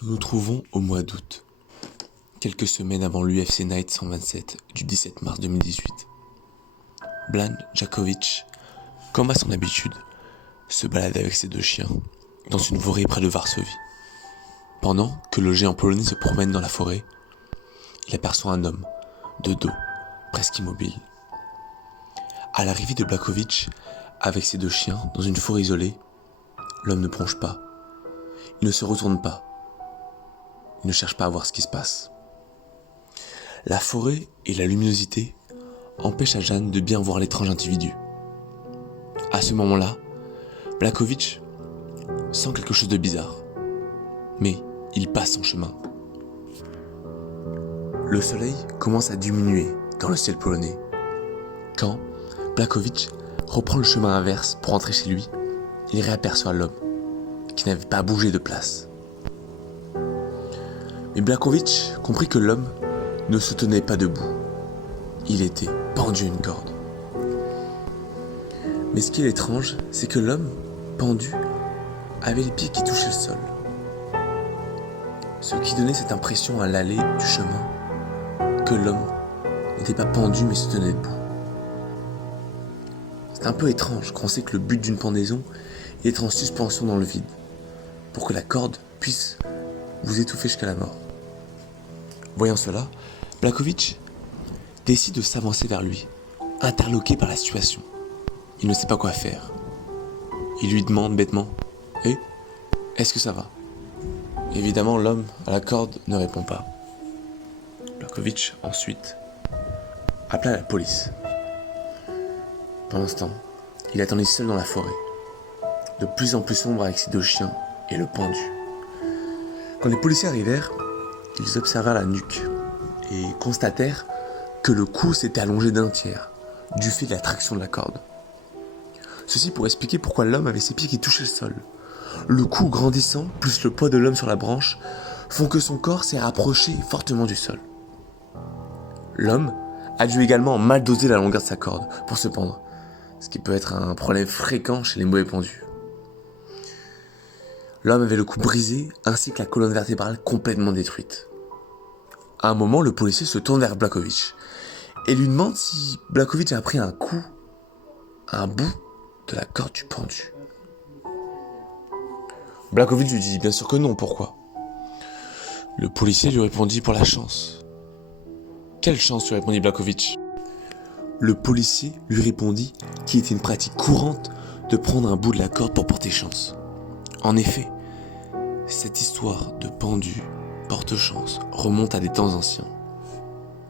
Nous nous trouvons au mois d'août, quelques semaines avant l'UFC Night 127 du 17 mars 2018. Blan Djakovic, comme à son habitude, se balade avec ses deux chiens dans une forêt près de Varsovie. Pendant que le géant polonais se promène dans la forêt, il aperçoit un homme, de dos, presque immobile. À l'arrivée de Blachowicz, avec ses deux chiens, dans une forêt isolée, l'homme ne plonge pas. Il ne se retourne pas. Il ne cherche pas à voir ce qui se passe. La forêt et la luminosité empêchent à Jeanne de bien voir l'étrange individu. À ce moment-là, Blachowicz sent quelque chose de bizarre. Mais il passe son chemin. Le soleil commence à diminuer dans le ciel polonais. Quand Blachowicz reprend le chemin inverse pour rentrer chez lui, il réaperçoit l'homme, qui n'avait pas bougé de place. Mais Blachowicz comprit que l'homme ne se tenait pas debout. Il était pendu à une corde. Mais ce qui est étrange, c'est que l'homme, pendu, avait les pieds qui touchaient le sol. Ce qui donnait cette impression à l'allée du chemin que l'homme n'était pas pendu mais se tenait debout. C'est un peu étrange quand on sait que le but d'une pendaison est d'être en suspension dans le vide, pour que la corde puisse vous étouffer jusqu'à la mort. Voyant cela, Blachowicz décide de s'avancer vers lui, interloqué par la situation. Il ne sait pas quoi faire. Il lui demande bêtement « Hé, est-ce que ça va ?» Évidemment, l'homme à la corde ne répond pas. Blachowicz, ensuite, appela la police. Pendant ce temps, il attendait seul dans la forêt, de plus en plus sombre avec ses deux chiens et le pendu. Quand les policiers arrivèrent, ils observèrent la nuque et constatèrent que le cou s'était allongé d'un tiers, du fait de la traction de la corde. Ceci pour expliquer pourquoi l'homme avait ses pieds qui touchaient le sol. Le cou grandissant, plus le poids de l'homme sur la branche, font que son corps s'est rapproché fortement du sol. L'homme a dû également mal doser la longueur de sa corde pour se pendre, ce qui peut être un problème fréquent chez les mauvais pendus. L'homme avait le cou brisé ainsi que la colonne vertébrale complètement détruite. À un moment, le policier se tourne vers Blachowicz et lui demande si Blachowicz a pris un coup à un bout de la corde du pendu. Blachowicz lui dit bien sûr que non, pourquoi ? Le policier lui répondit pour la chance. Quelle chance, lui répondit Blachowicz. Le policier lui répondit qu'il était une pratique courante de prendre un bout de la corde pour porter chance. En effet, cette histoire de pendu porte chance remonte à des temps anciens.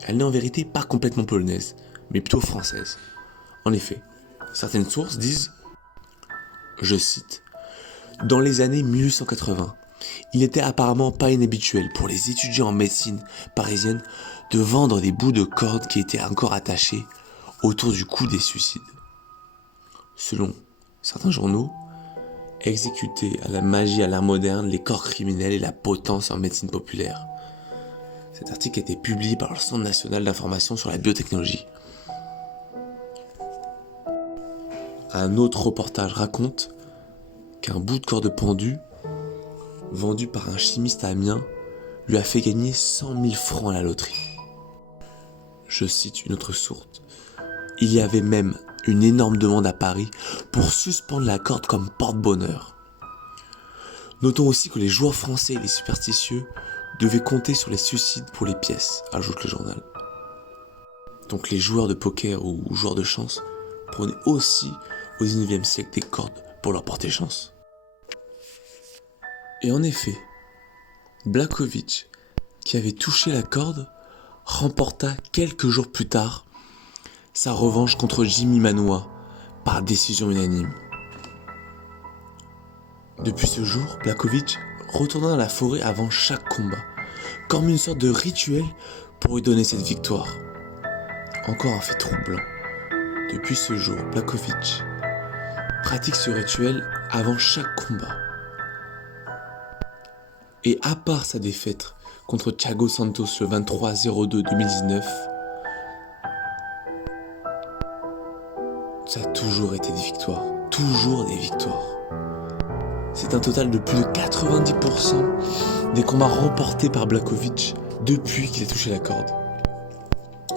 Elle n'est en vérité pas complètement polonaise, mais plutôt française. En effet, certaines sources disent, je cite, « Dans les années 1880, il n'était apparemment pas inhabituel pour les étudiants en médecine parisienne de vendre des bouts de corde qui étaient encore attachés autour du cou des suicides. Selon certains journaux, exécuter à la magie à l'art moderne les corps criminels et la potence en médecine populaire. » Cet article a été publié par le Centre national d'information sur la biotechnologie. Un autre reportage raconte qu'un bout de corde pendu, vendu par un chimiste à Amiens, lui a fait gagner 100 000 francs à la loterie. Je cite une autre source. Il y avait même une énorme demande à Paris pour suspendre la corde comme porte-bonheur. Notons aussi que les joueurs français et les superstitieux devaient compter sur les suicides pour les pièces, ajoute le journal. Donc les joueurs de poker ou joueurs de chance prenaient aussi au XIXe siècle des cordes pour leur porter chance. Et en effet, Blachowicz, qui avait touché la corde, remporta quelques jours plus tard sa revanche contre Jimmy Manoa par décision unanime. Depuis ce jour, Blachowicz retourna dans la forêt avant chaque combat, comme une sorte de rituel pour lui donner cette victoire. Encore un fait troublant. Depuis ce jour, Blachowicz pratique ce rituel avant chaque combat. Et à part sa défaite contre Thiago Santos le 23-02-2019, ça a toujours été des victoires. Toujours des victoires. C'est un total de plus de 90% des combats remportés par Blachowicz depuis qu'il a touché la corde.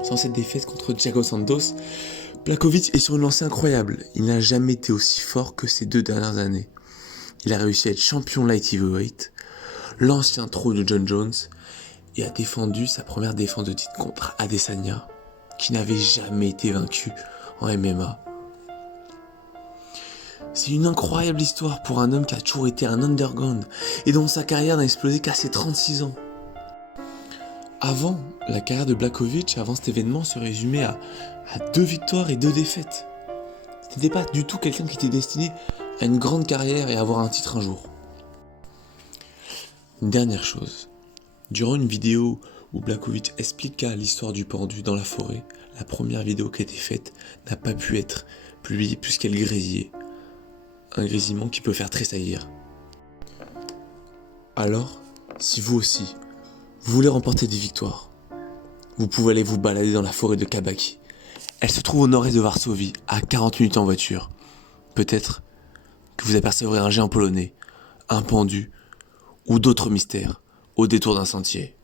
Sans cette défaite contre Thiago Santos, Blachowicz est sur une lancée incroyable. Il n'a jamais été aussi fort que ces 2 dernières années. Il a réussi à être champion light heavyweight, l'ancien trône de John Jones, et a défendu sa première défense de titre contre Adesanya, qui n'avait jamais été vaincu en MMA. C'est une incroyable histoire pour un homme qui a toujours été un underground et dont sa carrière n'a explosé qu'à ses 36 ans. Avant, la carrière de Blachowicz, avant cet événement, se résumait à 2 victoires et 2 défaites. Ce n'était pas du tout quelqu'un qui était destiné à une grande carrière et à avoir un titre un jour. Une dernière chose. Durant une vidéo où Blachowicz expliqua l'histoire du pendu dans la forêt, la première vidéo qui a été faite n'a pas pu être publiée puisqu'elle grésillait. Un grésillement qui peut faire tressaillir. Alors, si vous aussi, vous voulez remporter des victoires, vous pouvez aller vous balader dans la forêt de Kabaki. Elle se trouve au nord-est de Varsovie, à 40 minutes en voiture. Peut-être que vous apercevrez un géant polonais, un pendu ou d'autres mystères au détour d'un sentier.